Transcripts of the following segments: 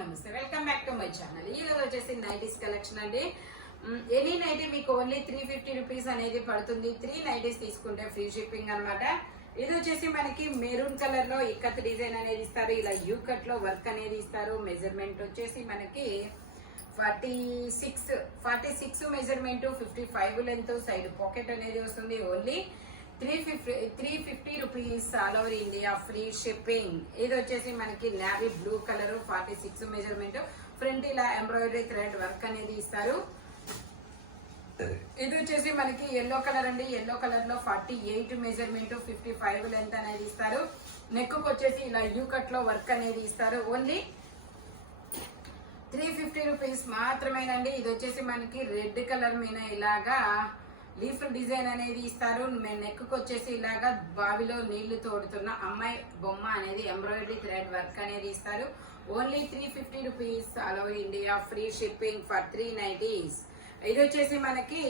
నమస్తే welcome back to my channel. ఈ రోజు వచ్చేసి నైటీస్ కలెక్షన్ అండి. ఎనీ నైటీ మీకు ఓన్లీ 350 రూపీస్ అనేది పడుతుంది. 3 నైటీస్ తీసుకుంటే ఫ్రీ షిప్పింగ్ అన్నమాట. ఇది వచ్చేసి మనకి మెరూన్ కలర్ లో ఇక్కత్ డిజైన్ అనేది ఇస్తారు. ఇలా యూ కట్ లో వర్క్ అనేది ఇస్తారు. మెజర్మెంట్ వచ్చేసి మనకి 46 మెజర్మెంట్, 55 లెంత్, సైడ్ పాకెట్ అనేది వస్తుంది. Only 350 rupees all over India free shipping. ఇది వచ్చేసి మనకి navy blue colour, 46 measurement, front ఇలా ఎంబ్రాయిడరీ థ్రెడ్ వర్క్ అనేది ఇస్తారు. ఇది వచ్చేసి మనకి ఎల్లో కలర్ అండి. ఎల్లో కలర్ లో 48 మెజర్మెంట్, 55 లెంత్ అనేది ఇస్తారు. నెక్ వచ్చేసి ఇలా యూ కట్ లో వర్క్ అనేది ఇస్తారు. ఓన్లీ 350 రూపీస్ మాత్రమేనండి. ఇది వచ్చేసి మనకి రెడ్ కలర్ మీద ఇలాగా లీఫ్ డిజైన్ అనేది ఇస్తారు. నెక్ వచ్చేసి ఇలాగా బావిలో నీళ్లు తోడుతున్న అమ్మాయి బొమ్మ అనేది ఎంబ్రాయిడరీ థ్రెడ్ వర్క్ అనేది ఇస్తారు. Only 350 rupees all over India free shipping for 3 nighties. ఇది వచ్చేసి మనకి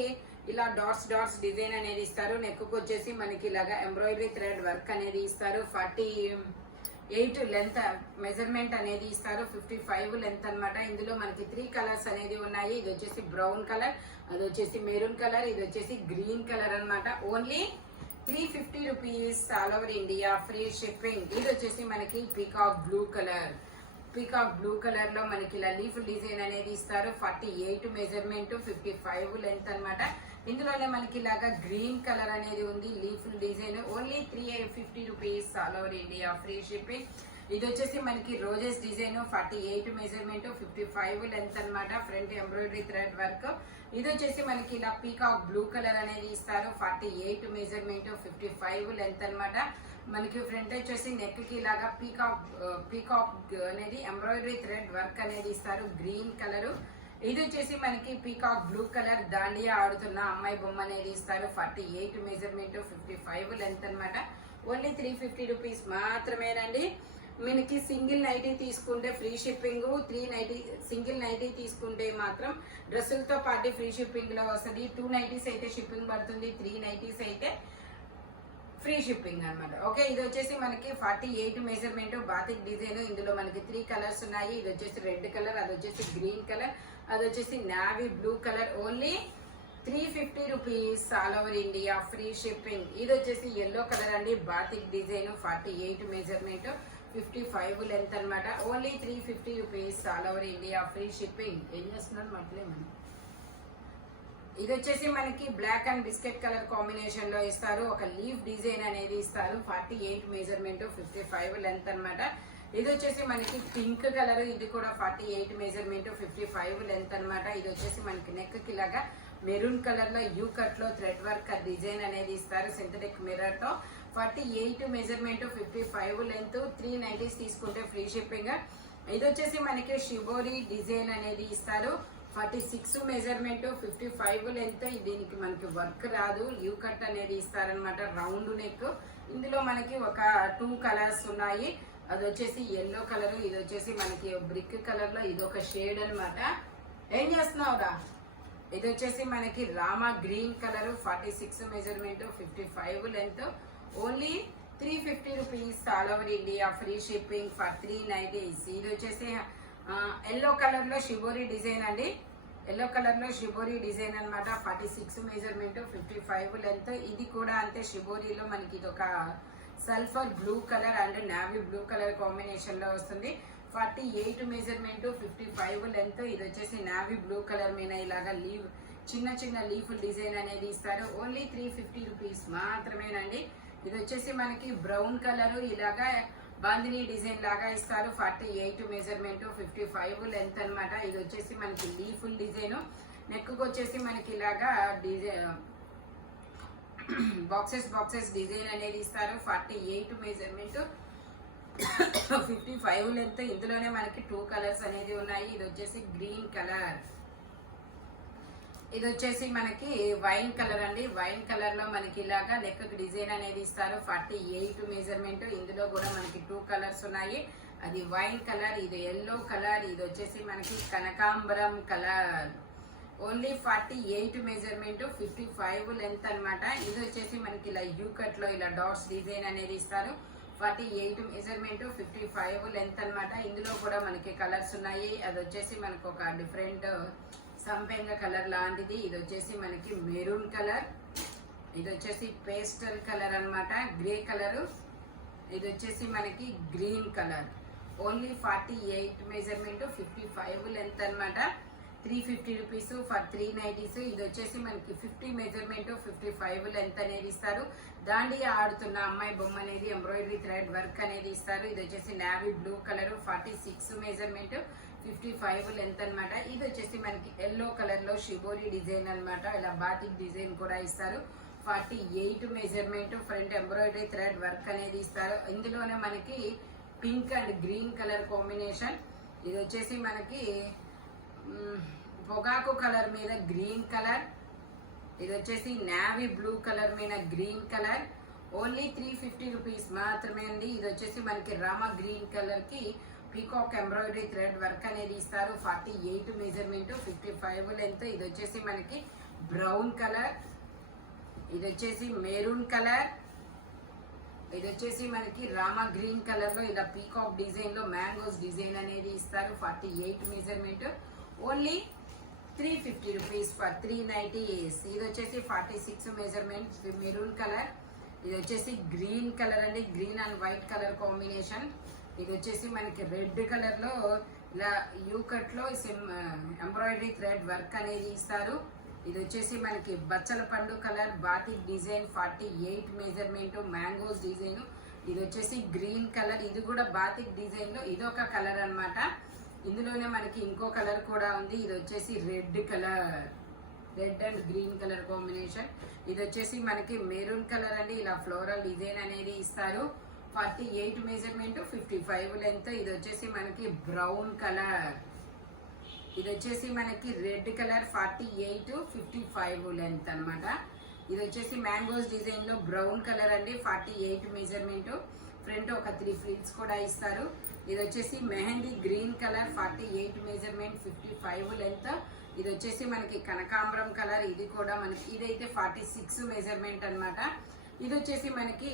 ఇలా డాట్స్ డిజైన్ అనేది ఇస్తారు. నెక్ వచ్చేసి మనకి ఇలాగా ఎంబ్రాయిడరీ థ్రెడ్ వర్క్ అనేది ఇస్తారు. 48 లెంత్ మెజర్మెంట్ అనేది ఇస్తారు. 55 లెంత్ అన్నమాట. ఇందులో మనకి 3 కలర్స్ అనేది ఉన్నాయి. ఇది వచ్చేసి బ్రౌన్ కలర్, అది వచ్చేసి మెరూన్ కలర్, ఇది వచ్చేసి గ్రీన్ కలర్ అన్నమాట. Only 350 rupees all over India free shipping. ఇది వచ్చేసి మనకి పీకాక్ బ్లూ కలర్ లో మనకి ఇలా లీఫ్ డిజైన్ అనేది ఇస్తారు. 48 మెజర్మెంట్, 55 లెంత్ అన్నమాట. ఇందులోనే మనకి ఇలాగా గ్రీన్ కలర్ అనేది ఉంది, leaf design. Only 350 rupees all over India free shipping. ఇది వచ్చేసి మనకి రోజెస్ డిజైన్, 48 మెజర్మెంట్, 55 లెంత్ అన్నమాట. Front embroidery thread work. ఇది వచ్చేసి మనకి ఇలా పీకాక్ బ్లూ కలర్ అనేది ఇస్తారు. 48 మెజర్మెంట్, 55 లెంత్ అన్నమాట. మనకి ఫ్రంట్ వచ్చేసి నెక్ కి ఇలాగా పీకాక్ అనేది ఎంబ్రాయిడరీ థ్రెడ్ వర్క్ అనేది ఇస్తారు. Green colour. ఇది వచ్చేసి మనకి పీకాక్ బ్లూ కలర్ దాండియా ఆడుతున్న అమ్మాయి బొమ్మ అనేది ఇస్తారు. 48 మెజర్మెంట్, 55 లెంత్ అన్నమాట. ఓన్లీ 350 రూపీస్ మాత్రమేనండి. మనకి సింగిల్ నైటీ తీసుకుంటే ఫ్రీ షిప్పింగ్, సింగిల్ నైటీ తీసుకుంటే మాత్రం డ్రెస్సులతో పాటు ఫ్రీ షిప్పింగ్ లో వస్తుంది. 2 నైటీస్ అయితే షిప్పింగ్ పడుతుంది, 3 నైటీస్ అయితే ఫ్రీ షిప్పింగ్ అన్నమాట. ఓకే, ఇది వచ్చేసి మనకి 48 మెజర్మెంట్, బాతిక్ డిజైన్. ఇందులో మనకి 3 కలర్స్ ఉన్నాయి. ఇది వచ్చేసి రెడ్ కలర్, అది వచ్చేసి గ్రీన్ కలర్, అది వచ్చేసి navy blue colour. Only 350 rupees all over India free shipping. ఇది వచ్చేసి ఎల్లో కలర్ అండి, బాతిక్ డిజైన్, 48 మెజర్మెంట్, 55 లెంత్ అన్నమాట. Only 350 rupees all over India free shipping. ఏం చేస్తున్నారు మట్లేమని. ఇది వచ్చేసి మనకి black and biscuit colour combination లో ఇస్తారు. ఒక లీఫ్ డిజైన్ అనేది ఇస్తారు. 48 మెజర్మెంట్, 55 లెంత్ అన్నమాట. ఇది వచ్చేసి మనకి పింక్ కలర్, ఇది కూడా 48 మెజర్మెంట్, 55 లెంత్ అన్నమాట. ఇది వచ్చేసి మనకి నెక్ కి ఇలాగా మెరూన్ కలర్ లో యూ కట్ లో థ్రెడ్ వర్క్ డిజైన్ అనేది ఇస్తారు. సింథటిక్ మిర్రర్ తో 48 మెజర్మెంట్, 55 లెంత్. 3 నైటీస్ తీసుకుంటే ఫ్రీ షిప్పింగ్. ఇది వచ్చేసి మనకి షిబోరి డిజైన్ అనేది ఇస్తారు. 46 మెజర్మెంట్, 55 లెంత్. దీనికి మనకి వర్క్ రాదు, యూ కట్ అనేది ఇస్తారనమాట. Round neck. ఇందులో మనకి ఒక 2 కలర్స్ ఉన్నాయి. అది వచ్చేసి ఎల్లో కలర్, ఇది వచ్చేసి మనకి బ్రిక్ కలర్ లో ఇది ఒక షేడ్ అనమాట. ఏం చేస్తున్నావురా. ఇది వచ్చేసి మనకి Rama green colour, 46 measurement, 55 length. Only 350 rupees all over India free shipping for 3 nighties. ఇది వచ్చేసి ఎల్లో కలర్ లో షిబోరి డిజైన్ అండి. ఎల్లో కలర్ లో షిబోరి డిజైన్ అనమాట. 46 మెజర్మెంట్, 55 లెంత్. ఇది కూడా అంతే షిబోరిలో మనకి ఇది ఒక sulphur blue colour and navy blue colour combination లో వస్తుంది. 48 మెజర్మెంట్, 55 లెంత్. ఇది వచ్చేసి నావీ బ్లూ కలర్ మీద ఇలాగా చిన్న లీఫ్ డిజైన్ అనేది ఇస్తారు. ఓన్లీ 350 రూపీస్ మాత్రమేనండి. ఇది వచ్చేసి మనకి బ్రౌన్ కలర్, ఇలాగా బాందిని డిజైన్ లాగా ఇస్తారు. 48 మెజర్మెంట్, 55 లెంత్ అన్నమాట. ఇది వచ్చేసి మనకి లీఫ్ డిజైన్. నెక్ వచ్చేసి మనకి ఇలాగా డిజైన్ బాక్సెస్ డిజైన్ అనేది ఇస్తారు. 48 మెజర్మెంట్, 55 లెంత్. ఇందులోనే మనకి 2 కలర్స్ అనేది ఉన్నాయి. ఇది వచ్చేసి గ్రీన్ కలర్, ఇది వచ్చేసి మనకి వైన్ కలర్ అండి. వైన్ కలర్ లో మనకి ఇలాగా నెక్ డిజైన్ అనేది ఇస్తారు. 48 మెజర్మెంట్. ఇందులో కూడా మనకి 2 కలర్స్ ఉన్నాయి. అది వైన్ కలర్, ఇది ఎల్లో కలర్, ఇది వచ్చేసి మనకి కనకాంబరం కలర్. ఓన్లీ 48 మెజర్మెంట్, 55 లెంత్ అన్నమాట. ఇది వచ్చేసి మనకి ఇలా యూ కట్ లో ఇలా డాట్స్ డిజైన్ అనేది ఇస్తారు. 48 మెజర్మెంట్ 55 లెంత్ అన్నమాట. ఇందులో కూడా మనకి కలర్స్ ఉన్నాయి. అది వచ్చేసి మనకు ఒక డిఫరెంట్ సంపెంగ కలర్ లాంటిది. ఇది వచ్చేసి మనకి మెరూన్ కలర్, ఇది వచ్చేసి పేస్టల్ కలర్ అన్నమాట, గ్రే కలర్. ఇది వచ్చేసి మనకి green colour. Only 48 measurement 55 length అన్నమాట. 350 రూపీస్ ఫర్ 3 నైటీస్. ఇది వచ్చేసి మనకి 50 మెజర్మెంట్ 55 లెంత్ అనేది ఇస్తారు. దాండియా ఆడుతున్న అమ్మాయి బొమ్మ అనేది ఎంబ్రాయిడరీ థ్రెడ్ వర్క్ అనేది ఇస్తారు. ఇది వచ్చేసి navy blue colour 46 measurement 55 length అన్నమాట. ఇది వచ్చేసి మనకి ఎల్లో కలర్ లో షిబోరి డిజైన్ అన్నమాట. ఇలా బాటిక్ డిజైన్ కూడా ఇస్తారు. 48 measurement front embroidery thread work అనేది ఇస్తారు. ఇందులోనే మనకి pink and green colour combination. ఇది వచ్చేసి మనకి పొగాకు కలర్ మీద గ్రీన్ కలర్. ఇది వచ్చేసి నావీ బ్లూ కలర్ మీద గ్రీన్ కలర్. ఓన్లీ 350 రూపీస్ మాత్రమే అండి. ఇది వచ్చేసి మనకి రామా గ్రీన్ కలర్ కి పీకాక్ ఎంబ్రాయిడరీ థ్రెడ్ వర్క్ అనేది ఇస్తారు. 48 మెజర్మెంట్ 55 లెంత్. ఇది వచ్చేసి మనకి బ్రౌన్ కలర్, ఇది వచ్చేసి మెరూన్ కలర్, ఇది వచ్చేసి మనకి రామా గ్రీన్ కలర్ లో ఇలా పీకాక్ డిజైన్ లో మ్యాంగోస్ డిజైన్ అనేది ఇస్తారు. 48 మెజర్మెంట్ ఓన్లీ 350 రూపీస్ ఫర్ 390. ఇది వచ్చేసి 46 మెజర్మెంట్ మెరూన్ కలర్. ఇది వచ్చేసి గ్రీన్ కలర్ అండి, green and white colour combination. ఇది వచ్చేసి మనకి రెడ్ కలర్ లో ఇలా యూ కట్ లో ఎంబ్రాయిడరీ థ్రెడ్ వర్క్ అనేది ఇస్తారు. ఇది వచ్చేసి మనకి బచ్చల పండు colour batik design 48 measurement mangoes design. ఇది వచ్చేసి గ్రీన్ కలర్, ఇది కూడా బాతిక్ డిజైన్ లో ఇదొక కలర్ అన్నమాట. ఇందులోనే మనకి ఇంకో కలర్ కూడా ఉంది. ఇది వచ్చేసి red colour, red and green colour combination. ఇది వచ్చేసి మనకి మెరూన్ కలర్ అండి, ఇలా ఫ్లోరల్ డిజైన్ అనేది ఇస్తారు. 48 మెజర్మెంట్ 55 లెంత్. ఇది వచ్చేసి మనకి బ్రౌన్ కలర్, ఇది వచ్చేసి మనకి రెడ్ కలర్ 48 55 లెంత్ అన్నమాట. ఇది వచ్చేసి మ్యాంగోస్ డిజైన్ లో బ్రౌన్ కలర్ అండి, 48 మెజర్మెంట్. ఫ్రంట్ ఒక 3 ఫ్రిల్స్ కూడా ఇస్తారు. ఇది వచ్చేసి mehndi green colour 48 measurement 55 length. ఇది వచ్చేసి మనకి కనకాంబరం కలర్, ఇది కూడా మనకి ఇదైతే 46 మెజర్మెంట్ అన్నమాట. ఇది వచ్చేసి మనకి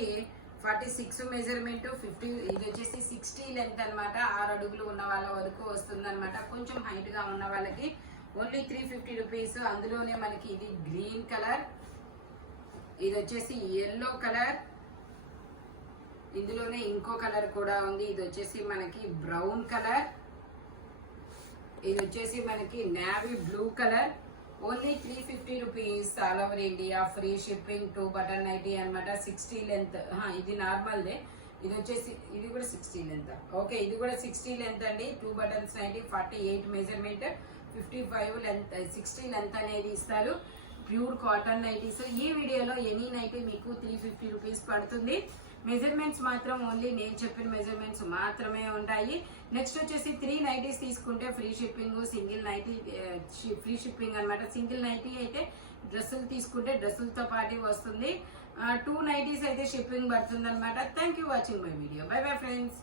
46 మెజర్మెంట్ 50. ఇది వచ్చేసి 60 లెంత్ అన్నమాట. 6 అడుగులు ఉన్న వాళ్ళ వరకు వస్తుంది అనమాట. కొంచెం హైట్ గా ఉన్న వాళ్ళకి ఓన్లీ 350 రూపీస్. అందులోనే మనకి ఇది గ్రీన్ కలర్, ఇది వచ్చేసి ఎల్లో కలర్, ఇందులోనే ఇంకో కలర్ కూడా ఉంది. ఇది వచ్చేసి మనకి బ్రౌన్ కలర్, ఇది వచ్చేసి మనకి navy blue colour. Only 350 rupees all over India. Free shipping. 2 button nighty అనమాట. 60 లెంత్. ఇది నార్మల్ దే. ఇది వచ్చేసి ఇది కూడా 60 లెంత్. ఓకే, ఇది కూడా 60 లెంత్ అండి. 2 buttons nighty 48 measurement 55 length 60 length అనేది ఇస్తారు. Pure cotton nighties. ఈ వీడియోలో ఎనీ నైటీ మీకు 350 రూపీస్ పడుతుంది. మెజర్మెంట్స్ మాత్రం ఓన్లీ నేను చెప్పిన మెజర్మెంట్స్ మాత్రమే ఉంటాయి. నెక్స్ట్ వచ్చేసి 3 నైటీస్ తీసుకుంటే free shipping. Single nightie free shipping అనమాట. సింగిల్ నైటీ అయితే డ్రెస్సులు తీసుకుంటే డ్రెస్సులతో పాటు వస్తుంది. 2 నైటీస్ అయితే షిప్పింగ్ పడుతుంది అనమాట. Thank you watching my video. By bye friends.